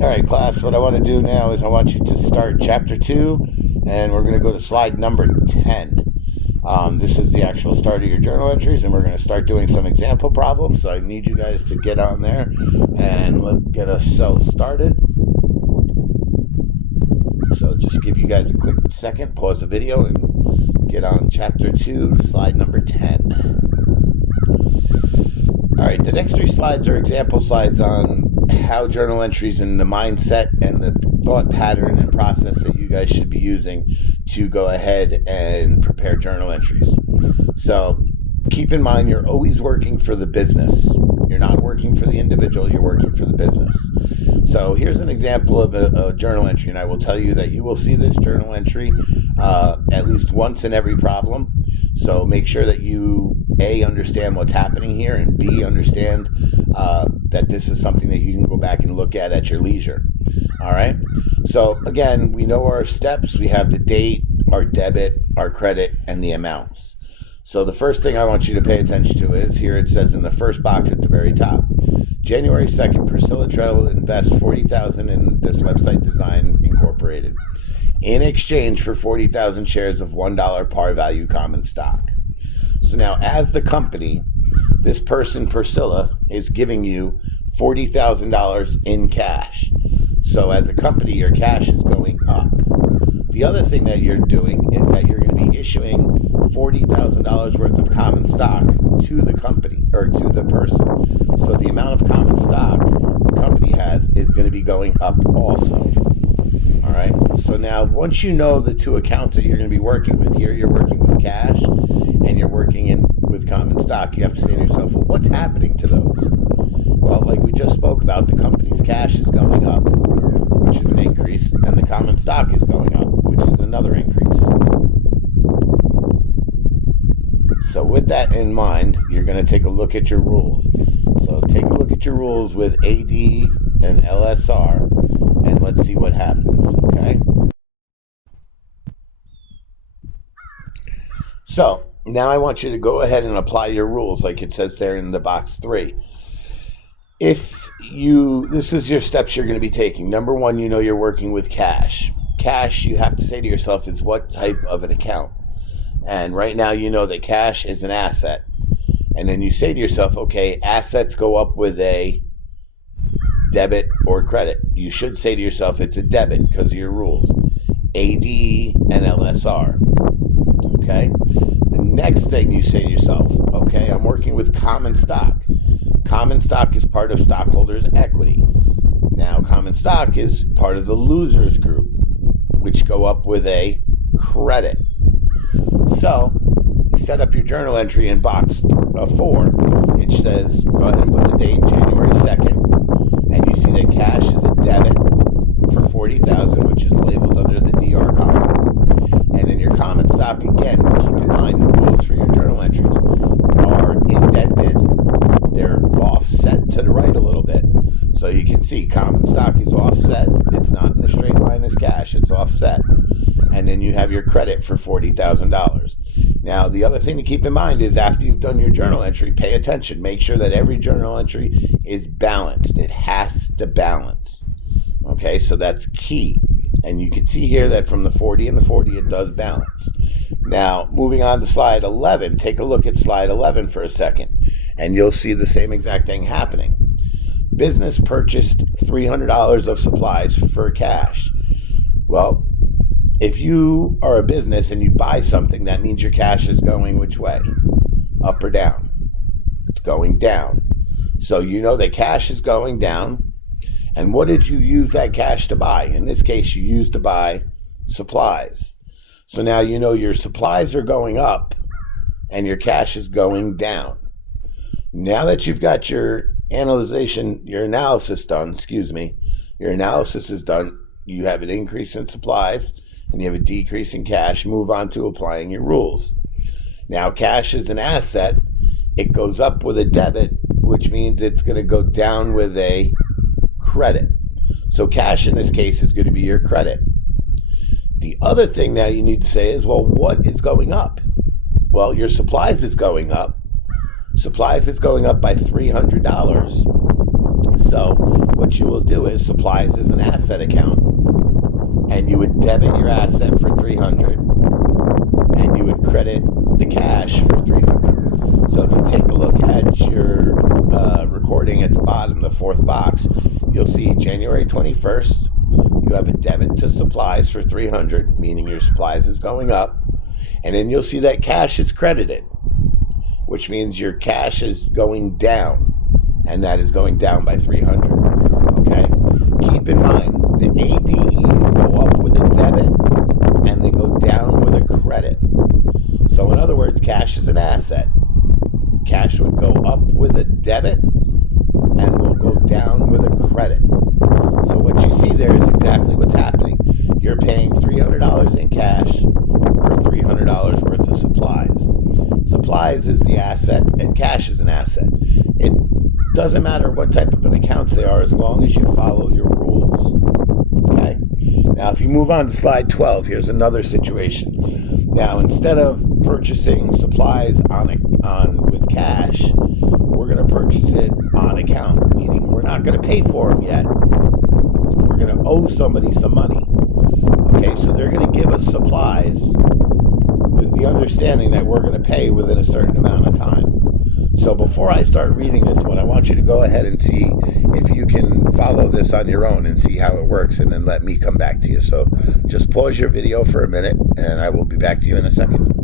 All right, class, what I want to do now is I want you to start chapter 2, and we're going to go to slide number 10. This is the actual start of your journal entries, and we're going to start doing some example problems. So I need you guys to get on there, and let's get ourselves started. So just give you guys a quick second, pause the video, and get on chapter 2, slide number 10. All right, the next 3 slides are example slides on how journal entries and the mindset and the thought pattern and process that you guys should be using to go ahead and prepare journal entries. So keep in mind, you're always working for the business. You're not working for the individual, you're working for the business. So here's an example of a journal entry, and I will tell you that you will see this journal entry at least once in every problem. So make sure that you, A, understand what's happening here, and B, understand that this is something that you can go back and look at your leisure. All right? So again, we know our steps. We have the date, our debit, our credit, and the amounts. So the first thing I want you to pay attention to is, here it says in the first box at the very top, January 2nd, Priscilla Treadle invests $40,000 in this website design incorporated in exchange for 40,000 shares of $1 par value common stock. So now, as the company, this person, Priscilla, is giving you $40,000 in cash. So as a company, your cash is going up. The other thing that you're doing is that you're going to be issuing $40,000 worth of common stock to the company, or to the person. So the amount of common stock the company has is going to be going up also. All right. So now, once you know the 2 accounts that you're going to be working with, here you're working with cash and you're working with common stock, you have to say to yourself, well, what's happening to those? Well, like we just spoke about, the company's cash is going up, which is an increase, and the common stock is going up, which is another increase. So with that in mind, you're going to take a look at your rules. So take a look at your rules with AD and LSR, and let's see what happens, okay? So now I want you to go ahead and apply your rules like it says there in the box 3. This is your steps you're going to be taking. Number 1, you know you're working with cash. Cash, you have to say to yourself, is what type of an account? And right now you know that cash is an asset. And then you say to yourself, okay, assets go up with a debit or credit. You should say to yourself it's a debit because of your rules. AD and LSR. Okay? The next thing you say to yourself, okay, I'm working with common stock. Common stock is part of stockholders' equity. Now, common stock is part of the losers group, which go up with a credit. So, set up your journal entry in box 4. It says, go ahead and put the date, January 2nd, and you see that cash is a debit for $40,000, which is labeled under the DR column. And then your common stock, again, keep in mind the rules for your journal entries are indented. They're offset to the right a little bit. So you can see common stock is offset. It's not in the straight line as cash. It's offset. And then you have your credit for $40,000. Now, the other thing to keep in mind is, after you've done your journal entry, pay attention. Make sure that every journal entry is balanced. It has to balance. Okay, so that's key. And you can see here that from the 40 and the 40, it does balance. Now, moving on to slide 11, take a look at slide 11 for a second, and you'll see the same exact thing happening. Business purchased $300 of supplies for cash. Well, if you are a business and you buy something, that means your cash is going which way? Up or down? It's going down. So you know that cash is going down. And what did you use that cash to buy? In this case, you used to buy supplies. So now you know your supplies are going up and your cash is going down. Now that you've got your analysis done, your analysis is done, you have an increase in supplies and you have a decrease in cash. Move on to applying your rules. Now, cash is an asset. It goes up with a debit, which means it's going to go down with a credit. So cash in this case is going to be your credit. The other thing now you need to say is, well, what is going up? Well, your supplies is going up. Supplies is going up by $300. So what you will do is supplies is an asset account, and you would debit your asset for 300, and you would credit the cash for 300. So if you take a look at your recording at the bottom, the fourth box, you'll see January 21st, you have a debit to supplies for 300, meaning your supplies is going up, and then you'll see that cash is credited, which means your cash is going down, and that is going down by 300. Okay? Keep in mind, the ADEs go up with a debit, and they go down with a credit. So in other words, cash is an asset. Cash would go up with a debit, and will go down with a credit. So what you see there is exactly what's happening. You're paying $300 in cash for $300 worth of supplies. Supplies is the asset, and cash is an asset. It doesn't matter what type of an accounts they are, as long as you follow your rules. Okay? Now, if you move on to slide 12, here's another situation. Now, instead of purchasing supplies with cash, we're going to purchase it on account, meaning we're not going to pay for them yet. We're going to owe somebody some money. Okay, so they're going to give us supplies with the understanding that we're going to pay within a certain amount of time. So before I start reading this one, I want you to go ahead and see if you can follow this on your own and see how it works, and then let me come back to you. So just pause your video for a minute, and I will be back to you in a second.